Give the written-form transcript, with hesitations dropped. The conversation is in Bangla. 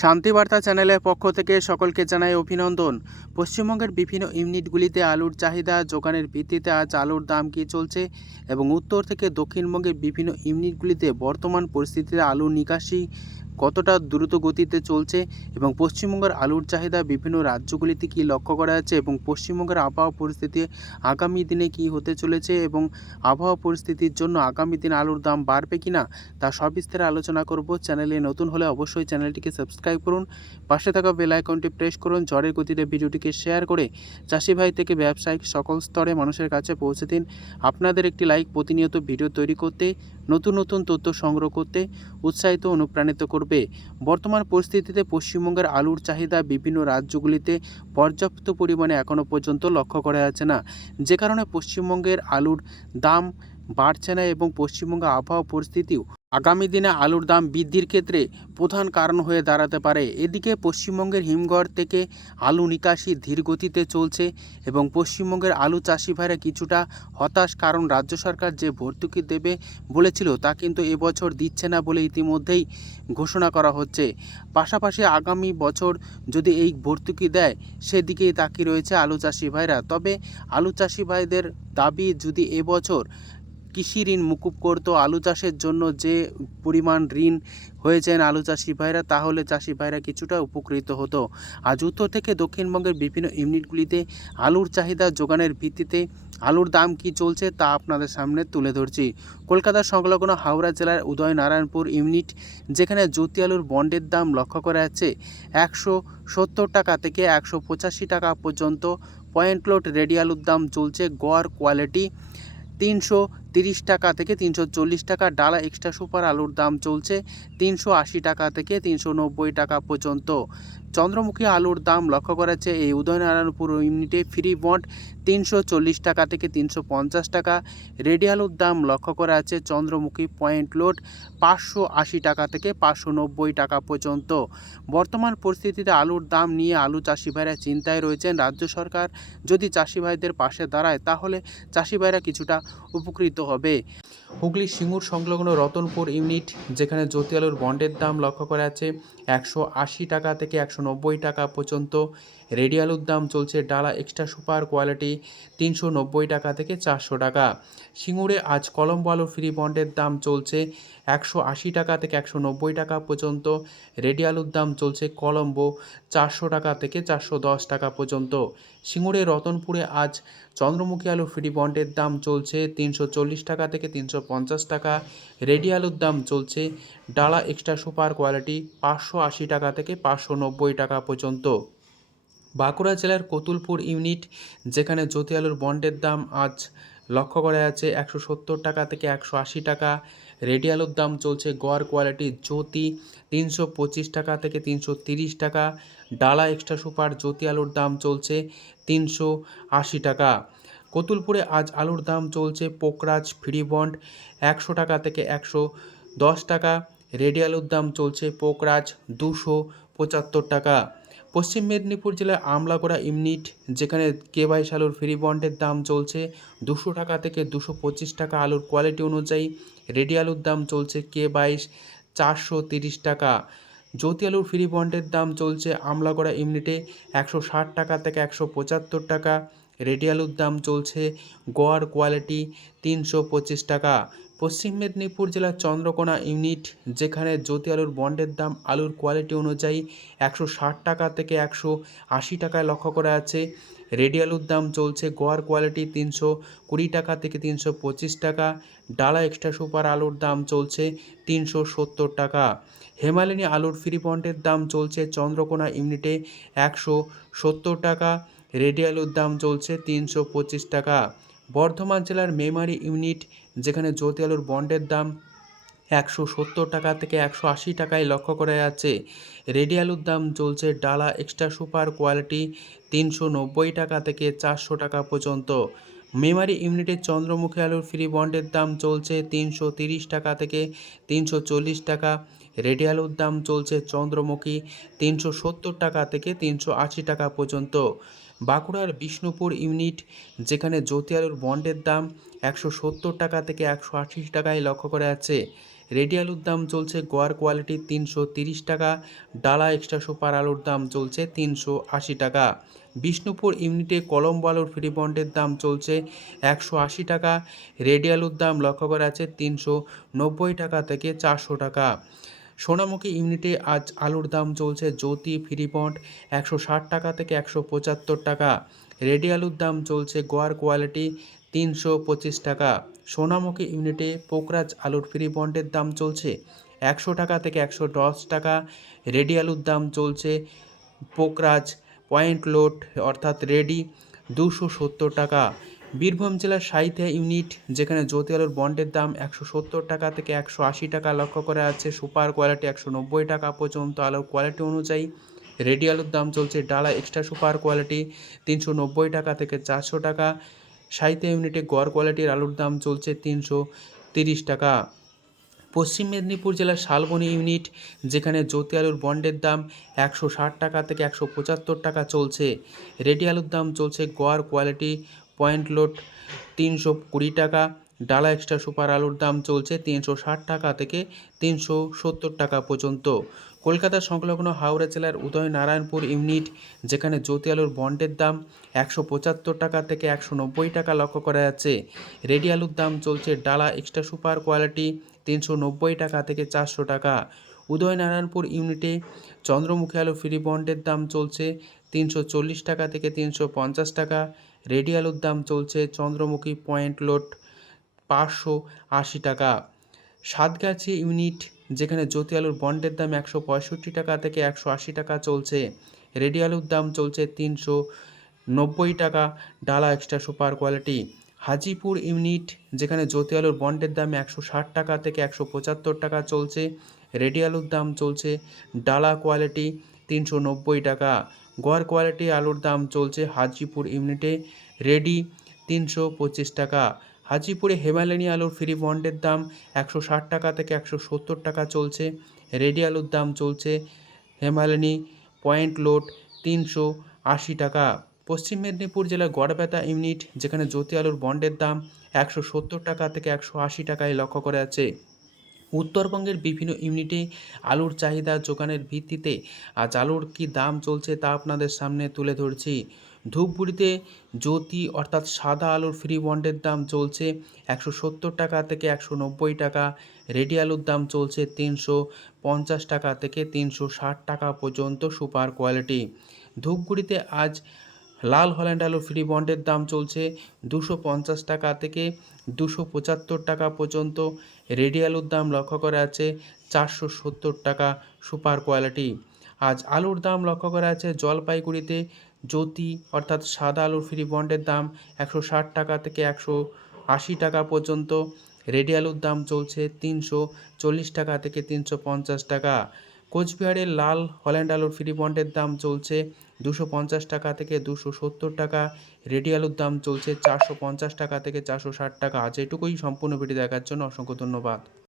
শান্তিবার্তা চ্যানেলের পক্ষ থেকে সকলকে জানাই অভিনন্দন। পশ্চিমবঙ্গের বিভিন্ন ইউনিটগুলিতে আলুর চাহিদা যোগানের ভিত্তিতে আজ আলুর দাম কী চলছে এবং উত্তর থেকে দক্ষিণবঙ্গের বিভিন্ন ইউনিটগুলিতে বর্তমান পরিস্থিতিতে আলুর নিকাশি কতটা দ্রুত গতিতে চলছে এবং পশ্চিমবঙ্গের আলুর চাহিদা বিভিন্ন রাজ্যগুলিতে কী লক্ষ্য করা যাচ্ছে এবং পশ্চিমবঙ্গের আবহাওয়া পরিস্থিতি আগামী দিনে কী হতে চলেছে এবং আবহাওয়া পরিস্থিতির জন্য আগামী দিনে আলুর দাম বাড়বে কিনা তা সবিস্তারে আলোচনা করব। চ্যানেলে নতুন হলে অবশ্যই চ্যানেলটিকে সাবস্ক্রাইব করুন, পাশে থাকা বেল আইকনটি প্রেস করুন, ঝড়ের গতিতে ভিডিওটিকে শেয়ার করে চাষি ভাই থেকে ব্যবসায়িক সকল স্তরে মানুষের কাছে পৌঁছে দিন। আপনাদের একটি লাইক প্রতিনিয়ত ভিডিও তৈরি করতে, নতুন নতুন তথ্য সংগ্রহ করতে উৎসাহিত অনুপ্রাণিত করবে। বর্তমান পরিস্থিতিতে পশ্চিমবঙ্গের আলুর চাহিদা বিভিন্ন রাজ্যগুলিতে পর্যাপ্ত পরিমাণে এখনও পর্যন্ত লক্ষ্য করা যাচ্ছে না, যে কারণে পশ্চিমবঙ্গের আলুর দাম বাড়ছে না এবং পশ্চিমবঙ্গ আবহাওয়া পরিস্থিতিও আগামী দিনে আলুর দাম বৃদ্ধির ক্ষেত্রে প্রধান কারণ হয়ে দাঁড়াতে পারে। এদিকে পশ্চিমবঙ্গের হিমঘর থেকে আলু নিকাশি ধীর গতিতে চলছে এবং পশ্চিমবঙ্গের আলু চাষি ভাইরা কিছুটা হতাশ, কারণ রাজ্য সরকার যে ভর্তুকি দেবে বলেছিল তা কিন্তু এবছর দিচ্ছে না বলে ইতিমধ্যেই ঘোষণা করা হচ্ছে। পাশাপাশি আগামী বছর যদি এই ভর্তুকি দেয় সেদিকেই তাকিয়ে রয়েছে আলু চাষি ভাইরা। তবে আলু চাষি ভাইদের দাবি, যদি এবছর কৃষি ঋণ মুকুব করত আলু চাষের জন্য, যে পরিমাণ ঋণ হয়েছেন আলু চাষি ভাইরা, তাহলে চাষি ভাইরা কিছুটা উপকৃত হতো। আজ উত্তর থেকে দক্ষিণবঙ্গের বিভিন্ন ইউনিটগুলিতে আলুর চাহিদা যোগানের ভিত্তিতে আলুর দাম কি চলছে তা আপনাদের সামনে তুলে ধরছি। কলকাতা সংলগ্ন হাওড়া জেলার উদয়নারায়ণপুর ইউনিট, যেখানে জ্যোতি আলুর বন্ডের দাম লক্ষ্য করা যাচ্ছে 170 টাকা থেকে 185 টাকা পর্যন্ত। পয়েন্ট লোড রেডি আলুর দাম চলছে গড় কোয়ালিটি 330 টাকা থেকে 340 টাকা। ডালা এক্সট্রা সুপার আলুর দাম চলছে 380 টাকা থেকে 390 টাকা পর্যন্ত। চন্দ্রমুখী আলুর দাম লক্ষ্য করা যাচ্ছে এই উদয়নারায়ণপুর ইউনিটে ফ্রি বন্ড 340 টাকা থেকে 350 টাকা। রেডি আলুর দাম লক্ষ্য করা আছে চন্দ্রমুখী পয়েন্ট লোড 580 টাকা থেকে 590 টাকা পর্যন্ত। বর্তমান পরিস্থিতিতে আলুর দাম নিয়ে আলু চাষি ভাইরা চিন্তায় রয়েছেন। রাজ্য সরকার যদি চাষি ভাইদের পাশে দাঁড়ায় তাহলে চাষি ভাইরা কিছুটা উপকৃত হবে। হুগলি সিঙ্গুর সংলগ্ন রতনপুর ইউনিট, যেখানে জ্যোতি আলুর বন্ডের দাম লক্ষ্য করা আছে 180 টাকা থেকে 190 টাকা পর্যন্ত। রেডি আলুর দাম চলছে ডালা এক্সট্রা সুপার কোয়ালিটি 390 টাকা থেকে 400 টাকা। সিঙ্গুরে আজ কলম্বো আলুর ফ্রি বন্ডের দাম চলছে 180 টাকা থেকে 190 টাকা পর্যন্ত। রেডি আলুর দাম চলছে কলম্বো 400 টাকা থেকে 410 টাকা পর্যন্ত। সিঙ্গুরে রতনপুরে আজ চন্দ্রমুখী আলুর ফ্রি বন্ডের দাম চলছে 340 টাকা থেকে 350 টাকা। রেডি আলুর দাম চলছে ডালা এক্সট্রা সুপার কোয়ালিটি 580 টাকা থেকে 590 টাকা পর্যন্ত। বাঁকুড়া জেলার কতুলপুর ইউনিট, যেখানে জ্যোতি আলুর বন্ডের দাম আজ লক্ষ্য করা যাচ্ছে 170 টাকা থেকে 180 টাকা। রেডি আলুর দাম চলছে গড় কোয়ালিটি জ্যোতি 325 টাকা থেকে 330 টাকা। ডালা এক্সট্রা সুপার জ্যোতি আলুর দাম চলছে 380 টাকা। কতুলপুরে আজ আলুর দাম চলছে পোকরাজ ফ্রি বন্ড 100 টাকা থেকে 110 টাকা। রেডি আলুর দাম চলছে পোকরাজ 275 টাকা। পশ্চিম মেদিনীপুর জেলার আমলাগোড়া ইউনিট, যেখানে কে22 আলুর ফ্রি বন্ডের দাম চলছে 200 টাকা থেকে 225 টাকা আলুর কোয়ালিটি অনুযায়ী। রেডি আলুর দাম চলছে কে22 430 টাকা। জ্যোতি আলুর ফ্রি বন্ডের দাম চলছে আমলাগোড়া ইউনিটে 160 টাকা থেকে 175 টাকা। রেডি আলুর দাম চলছে গড় কোয়ালিটি 325 টাকা। পশ্চিম মেদিনীপুর জেলার চন্দ্রকোনা ইউনিট, যেখানে জ্যোতি আলুর বন্ডের দাম আলুর কোয়ালিটি অনুযায়ী 160 টাকা থেকে 180 টাকায় লক্ষ্য করা আছে। রেডি আলুর দাম চলছে গড় কোয়ালিটি 320 টাকা থেকে 325 টাকা। ডালা এক্সট্রা সুপার আলুর দাম চলছে 370 টাকা। হেমালিনী আলুর ফ্রি বন্ডের দাম চলছে চন্দ্রকোনা ইউনিটে 170 টাকা। রেডি আলুর দাম চলছে 325 টাকা। বর্ধমান জেলার মেমারি ইউনিট, যেখানে জ্যোতি আলুর বন্ডের দাম 170 টাকা থেকে 180 টাকায় লক্ষ্য করা যাচ্ছে। রেডি আলুর দাম চলছে ডালা এক্সট্রা সুপার কোয়ালিটি 390 টাকা থেকে 400 টাকা পর্যন্ত। মেমারি ইউনিটের চন্দ্রমুখী আলুর ফ্রি বন্ডের দাম চলছে 330 টাকা থেকে 340 টাকা। রেডি আলুর দাম চলছে চন্দ্রমুখী 370 টাকা থেকে 380 টাকা পর্যন্ত। বাঁকুড়ার বিষ্ণুপুর ইউনিট, যেখানে জ্যোতি আলুর বন্ডের দাম 170 টাকা থেকে 180 টাকায় লক্ষ্য করা যাচ্ছে। রেডি আলুর দাম চলছে গোয়ার কোয়ালিটি 330 টাকা, ডালা এক্সট্রা সুপার আলুর দাম চলছে 380 টাকা। বিষ্ণুপুর ইউনিটে কলম্বো আলুর ফ্রি বন্ডের দাম চলছে 180 টাকা, রেডি আলুর দাম লক্ষ্য করা আছে 390 টাকা থেকে 400 টাকা। সোনামুখী ইউনিটে আজ আলুর দাম চলছে জ্যোতি ফ্রি বন্ড 160 টাকা থেকে 175 টাকা, রেডি আলুর দাম চলছে গোয়ার কোয়ালিটি 325 টাকা। সোনামুখী ইউনিটে পোকরাজ আলুর ফ্রি বন্ডের দাম চলছে 100 টাকা থেকে 110 টাকা, রেডি আলুর দাম চলছে পোকরাজ পয়েন্ট লোড অর্থাৎ রেডি 270 টাকা। বীরভূম জেলার সাঁইথিয়া ইউনিট যেখানে জ্যোতি আলুর বন্ডের দাম 170 টাকা থেকে 180 টাকা লক্ষ্য করা আছে, সুপার কোয়ালিটি 190 টাকা পর্যন্ত আলুর কোয়ালিটি অনুযায়ী। রেডি আলুর দাম চলছে ডালা এক্সট্রা সুপার কোয়ালিটি 390 টাকা থেকে 400 টাকা। সাঁইথিয়া ইউনিটে গড় কোয়ালিটির আলুর দাম চলছে 330 টাকা। পশ্চিম মেদিনীপুর জেলার শালবনী ইউনিট যেখানে জ্যোতি আলুর বন্ডের দাম 160 টাকা থেকে 175 টাকা চলছে, রেডি আলুর দাম চলছে গোয়ার কোয়ালিটি পয়েন্ট লোড 320 টাকা, ডালা এক্সট্রা সুপার আলুর দাম চলছে 360 টাকা থেকে 370 টাকা পর্যন্ত। কলকাতা সংলগ্ন হাওড়া জেলার উদয়নারায়ণপুর ইউনিট যেখানে জ্যোতি আলুর বন্ডের দাম 175 টাকা থেকে 190 টাকা লক্ষ্য করা যাচ্ছে, রেডি আলুর দাম চলছে ডালা এক্সট্রা সুপার কোয়ালিটি 390 টাকা থেকে 400 টাকা। উদয়নারায়ণপুর ইউনিটে চন্দ্রমুখী আলু ফ্রি বন্ডের দাম চলছে 340 টাকা থেকে 350 টাকা, রেডি আলুর দাম চলছে চন্দ্রমুখী পয়েন্ট লোড 580 টাকা। সাতগাছি ইউনিট যেখানে জ্যোতি আলুর বন্ডের দাম 165 টাকা থেকে 180 টাকা চলছে, রেডি আলুর দাম চলছে 390 টাকা, ডালা extra super quality. Hajipur unit যেখানে জ্যোতি আলুর বন্ডের দাম 160 টাকা থেকে 175 টাকা চলছে, রেডি আলুর দাম চলছে ডালা কোয়ালিটি 390 টাকা। গড় কোয়ালিটি আলুর দাম চলছে হাজিপুর ইউনিটে রেডি 325 টাকা। হাজিপুরে হেমালিনী আলুর ফ্রি বন্ডের দাম 160 টাকা থেকে 170 টাকা চলছে, রেডি আলুর দাম চলছে হেমালিনী পয়েন্ট লোড 380 টাকা। পশ্চিম মেদিনীপুর জেলার গড়বেতা ইউনিট যেখানে জ্যোতি আলুর বন্ডের দাম 170 টাকা থেকে 180 টাকায় লক্ষ্য করা আছে। উত্তরবঙ্গের বিভিন্ন ইউনিটে আলুর চাহিদা যোগানের ভিত্তিতে আজ আলুর কী দাম চলছে তা আপনাদের সামনে তুলে ধরছি। ধূপগুড়িতে জ্যোতি অর্থাৎ সাদা আলুর ফ্রি বন্ডের দাম চলছে 170 টাকা থেকে 190 টাকা, রেডি আলুর দাম চলছে 350 টাকা থেকে 360 টাকা পর্যন্ত সুপার কোয়ালিটি। ধূপগুড়িতে আজ লাল হল্যান্ড আলুর ফ্রি বন্ডের দাম চলছে 250 টাকা থেকে 275 টাকা পর্যন্ত, রেডি আলুর দাম লক্ষ্য করা আছে 470 টাকা সুপার কোয়ালিটি। আজ আলুর দাম লক্ষ্য করা আছে জলপাইগুড়িতে জ্যোতি অর্থাৎ সাদা আলুর ফ্রি বন্ডের দাম 160 টাকা থেকে 180 টাকা পর্যন্ত, রেডি আলুর দাম চলছে 340 টাকা থেকে 350 টাকা। কোচবিহারের লাল হল্যান্ড আলুর ফ্রি বন্ডের দাম চলছে 250 টাকা থেকে 270 টাকা, রেডি আলুর দাম চলছে 450 টাকা থেকে 460 টাকা। আজ এটুকুই, সম্পূর্ণ ভিডিও দেখার জন্য অসংখ্য ধন্যবাদ।